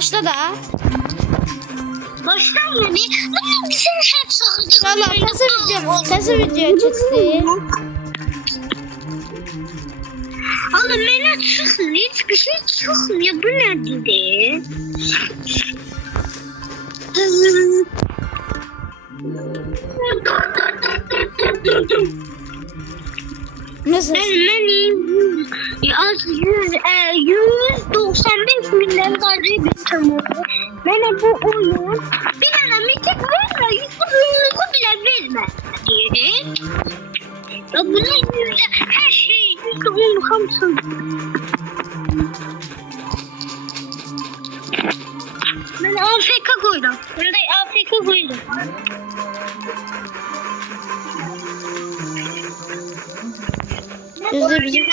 Başla da. Baştan yani. Bunun bizim hep sıkıntı. Valla nasıl video çıksın? Allah bana çıksın. Hiçbir şey çıkmıyor. Bu ne dedi? Nasıl? Benim az 195 milyarlarca bir tanıdı. Bana bu oyun bir tane mitik verme, yüzünü bile verme diye. Ya bunun yüzde her şey %10 hamsın. Ben AFK koydum. Ben de AFK koydum. Bizde bizim şey.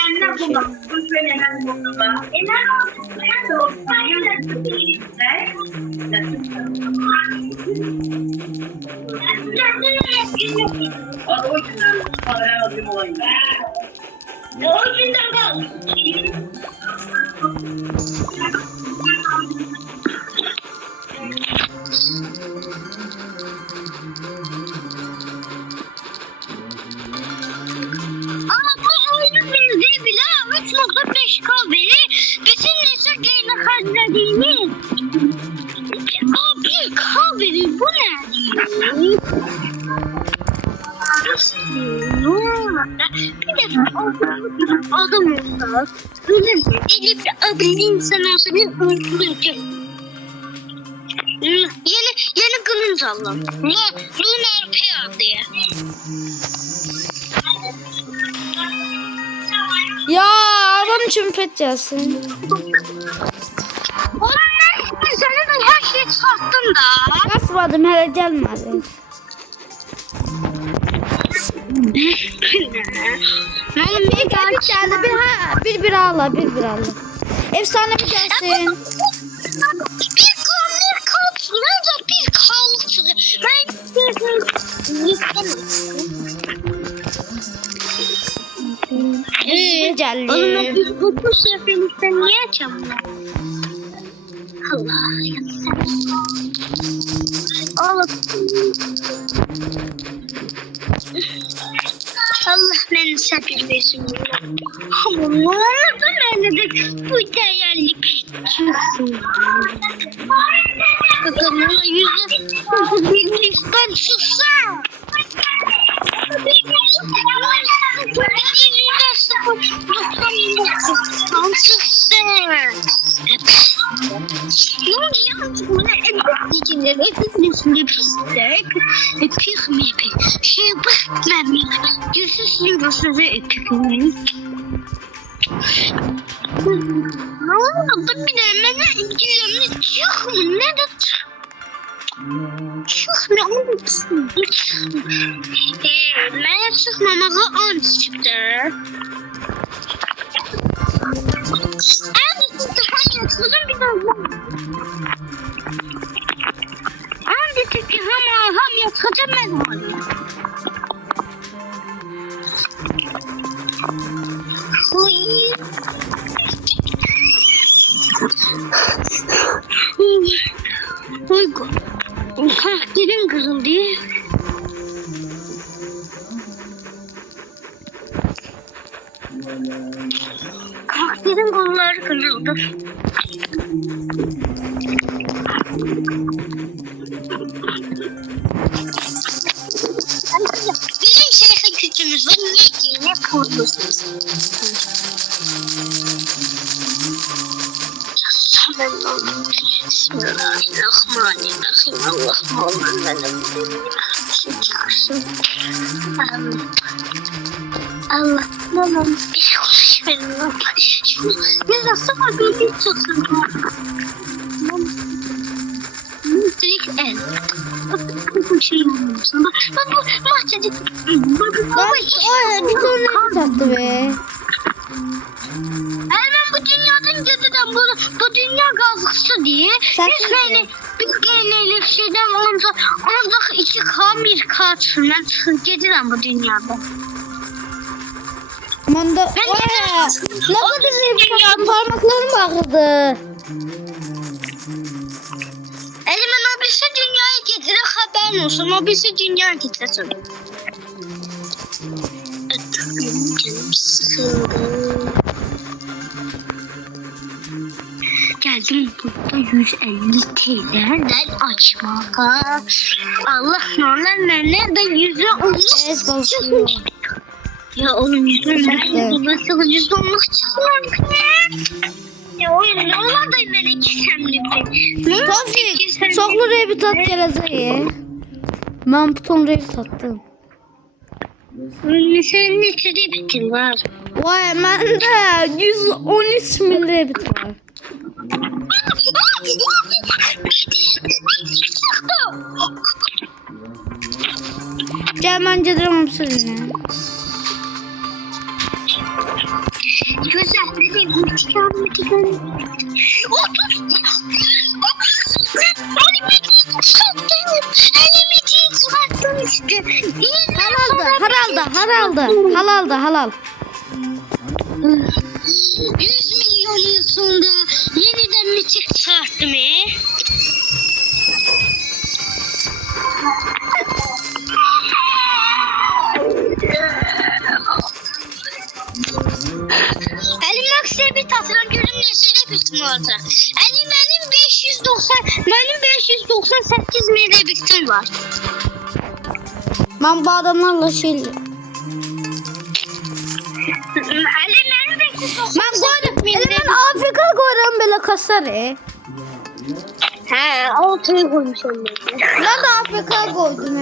Bu ne? Bir defa adam olsa, öyle mi? Elif adlı insan olsa bir öldürecek. Yeni kılınç aldım. Lunar Pear diye. Ya adam için pet yazsın. Ondan sana da her şeyi çıkarttım da. Basmadım hele gelmedi. Bir geldi bir ağla bir ağla. Efsane bir gelsin. Bir kalk ancak bir kalk çıkıyor. Geldi. Oğlum biz bu seferimizde niye açamıyor? Allah ya. Oğlum. Allah beni sabır versin. Ama ne oldu beni de bu değerlik çıksın. Bakalım ama yüzü bir listan çıksa. Ben çıkmamalı an çıktı. Karakterim kırıldı. Karakterin kolları kırıldı. Bizim şeyhe gücümüz var. Ne kurmuşsunuz? Bismillahirrahmanirrahim. Allah'ım benim çıkarsın. Allah babam bir şey oluyor benim. Ne nasıl bir şey çıksın? Direkt el. Bu şey olmuş. Bak bu bahçede. Bir tane taktı be. Hemen bu dünyadan gideden bu dünya kazıksı diye. Biz beni bir genel şeyden onca 2K 1K çıkmaya çıkıp gideden bu dünyada. Aman da ne kadar parmaklarım ağrıdı. birisi dünyaya getirir haberin olsun. O birisi dünyaya getirir. Canım sıkıldı. Geldim burada 150 TL'den açmaya. Allah normal nerede yüzü Evet olmuş. bakıyor. Ya oğlum yüzü olmuş. Evet. Babası yüzü olmak çıkıyor. Ya oyun ne olmadı bana kesemli bir. Tofik, çoxlu reybi tat gələcək. Mən buton reybi tatdım. Senin neçə rebitin var? Vay, məndə 113 min rebit var. Gəl, mən gedirəm sizinlə. Güzel dedim. Mükemmel. Halal. 100 milyon yıl sonra yeniden mitik çıkarttım Elim aksine bir tasarım görün nesine bitim olacak. Benim 598 milyon bitim var. Mən bu adamlarla şey... Benim 598 Mən qoydum, elə mən Afrika qoydum belə kasarı. He, ortaya koymuşum ben. Mən də Afrika qoydum,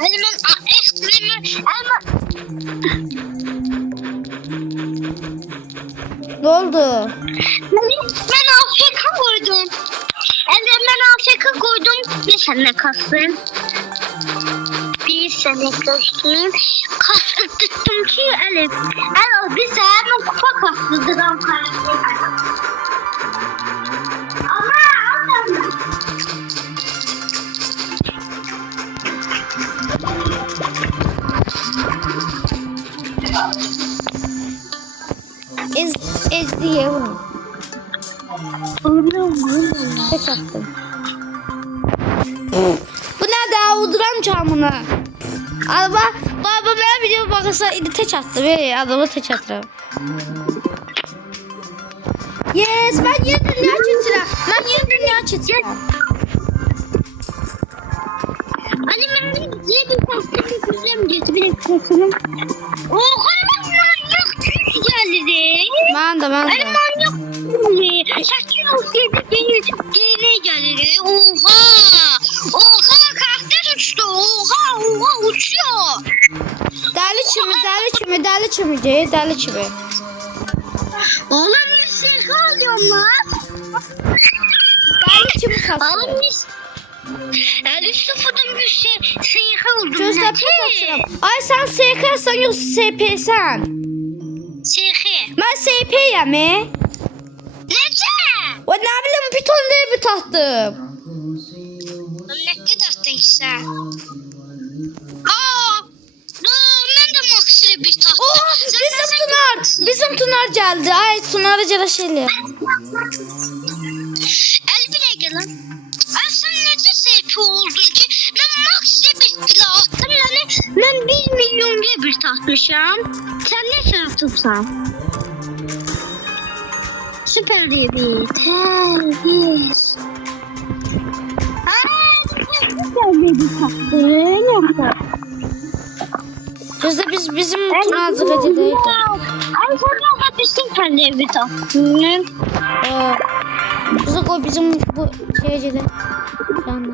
Elimin ekstremi Ne oldu? ben Afrika koydum. Ben Afrika koydum. Bir sene kalsın. Bir sene koştum. Kasıttım ki Elif. Elif bir sene kupa kastıdır Ankara'ya. Ama Ezdiye bunu. Ses attım. Bu ne uduram camına. Baba ben video bakırsa teç attı ve adamı teç atıram. Yes, ben yeni dünya keçirəm. Hani ben diye bir kostüm güzel bir kostüm. Oha manyak kötü geldi. Ben de. Hani manyak şaşkın olsaydı gene gelir. Oha karakter uçtu. Oha uçuyor. Deli çimi. Oğlum bir şey alıyorum lan. Deli çimi kasıyor. Almış. Yani sıfırdan bir şey oldum. Gözle kaçırım. Ay sen SK'san yoksa SP'sen. Seyhi. Ben SP'yim Nece? O ne bileyim bir ton bir taktım. Ne kadar ki sen? Ben de Max'le bir taktım. Bizim Tunar geldi. Ay Tunar'ı ceraşeli. El bile gel lan. Sen nece SP oldun ki? Ben Max'le bir bile attım. Ben 1 milyon diye bir takmışım. Sen ne taraftısan? Süper diye bir terbiyesiz. Süper diye bir taktım. Gözde bizim Tunar'cı gecedeydi. Ay sonra da bizim kendi bir taktım. Gözde o bizim bu gecede. Yandı.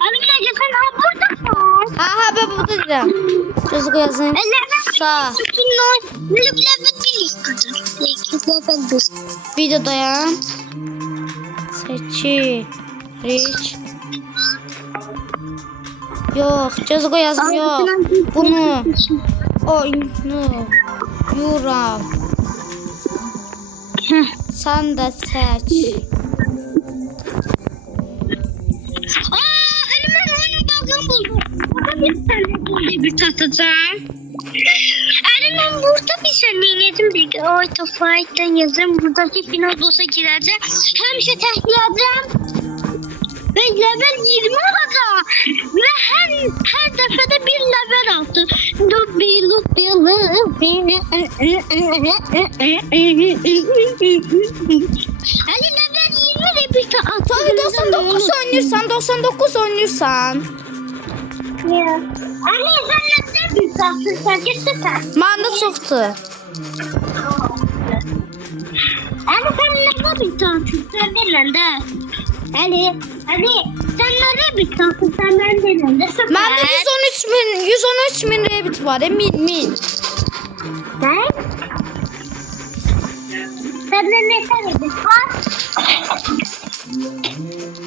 Anne sen buradasın. Ha ben burada dedim. Gözde yazayım. Sağ. Videodayım. Seçiriş. Yok, cazgo yazım yok. Bunu oyunu Yural. Sen de seç. Hemen oyunun balığını buldum. Burada bir tane bir tatacağım. ben burada bir saniyedim bir Auto Fight'tan yazarım. Buradaki final boss'a gireceğim. Hemşe tehliyeceğim. Ve level 20 olacak. Ve her defede bir level altı. Hadi level 20 ve bir de altı. Tabii 99 oynuyorsan. Anne sen ne bilirsin? Sen süper. Məndə çoxdur. Anne sen ne bilirsin? Sen nerede? Ali sen nerede bilirsin? Sen nerede? Süper. Məndə 113 min rebit var. Min. Ne? Sende ne sebebin var?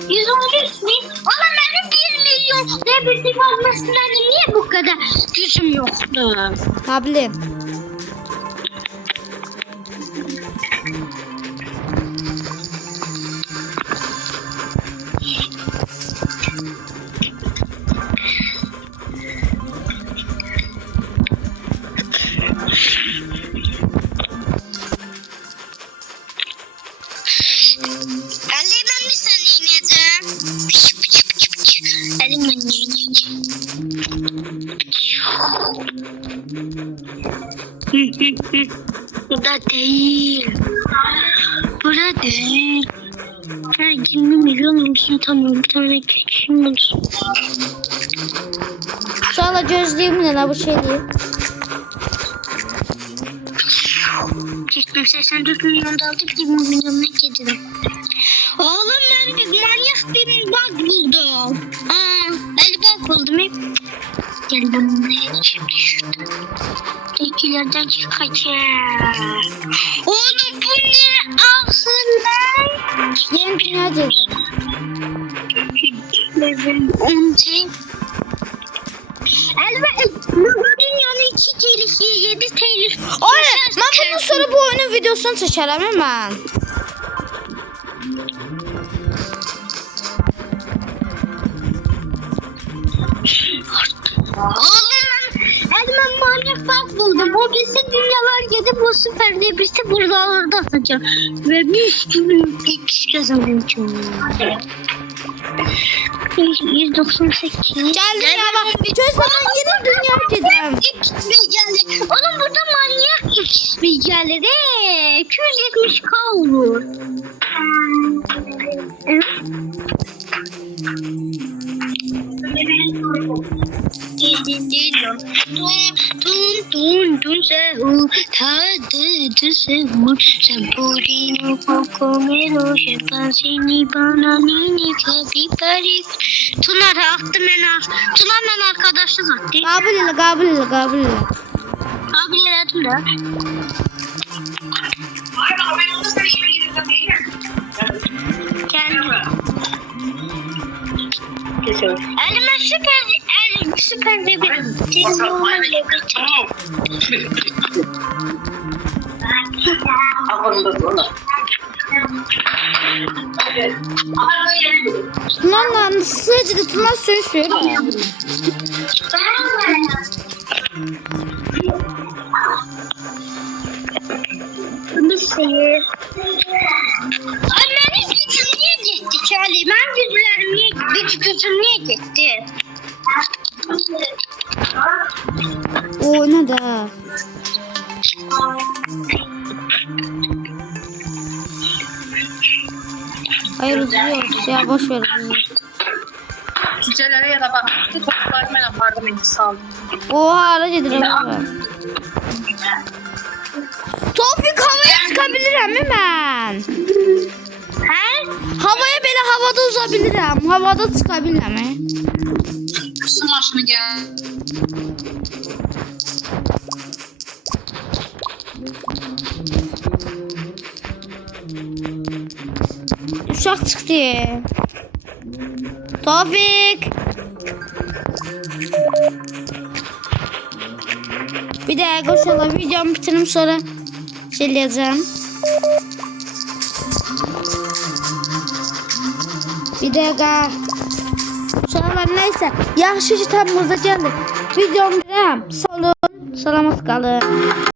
113 bin. Ama benim 1 milyon rebitim olmasına niye bu kadar gücüm yoktu? Nə bilim. Ali ben bir saniye ineceğim. Elimle Burada değil. Burada değil. Ha, 20 milyon olsun tamam. Bir tane keçim olsun. İnşallah gözlüyüm nə bu şey deyil. Keçtim 84 milyon da aldık 20 milyonuna getirdim. Oğlum ben bir manyak bir bug buldum. Ali bug buldum hep. Gel ben bunu şimdi şurada. Tekilerden çıkacağım. Oğlum bu ne aslında? Yeni dünya dedim. Level 10 Elbette bu dünyanın 2 telif 7 telif. Oy, mən bundan sonra bu oyunun videosunu çəkərəm mən. Oğlum ben manyak bug buldum. O birisi dünyalar gidip o süper diye birisi buralarda atacağım. Ve bir sürü X kazandım için. 198. Geldim ya bak. Gözlə mən yeni dünya gedirəm. X becerli. Oğlum burada manyak X becerli de 270k olur. Dun sehu tadı sehu Sampurino pokomelo Şepansini bananini kapipari Tunar attım en az. Tunar'la arkadaşlık attı. Qabul elə. Abi yarattım da. Kendim. Elime süper bir Tunarla sığcıda Tunar söylüyor. bir şey. Annemin gücüm niye gitti Charlie? Ben güçlerim niye gücüm niye gitti? Oyna da. Hayır uzuyor. Ya boş ver. Cücelere ya da bak. Toplarım ben yapardım en sağ olun. Oha ara gedirəm. Tofik havaya çıkabilirim mi ben? He? Havaya belə havada uzabilirim. Havada çıkabilirim mi? Su maşını gel. Uşaq çıxdı. Tofik. Bir dəqiqə uşaqlar videomu bitirim sonra şey eləyəcəm. Bir dəqiqə. Uşaqlar neysə yaxşı ki tam burada gəldi. Videomu bilirəm. Salın. Salamat qalın.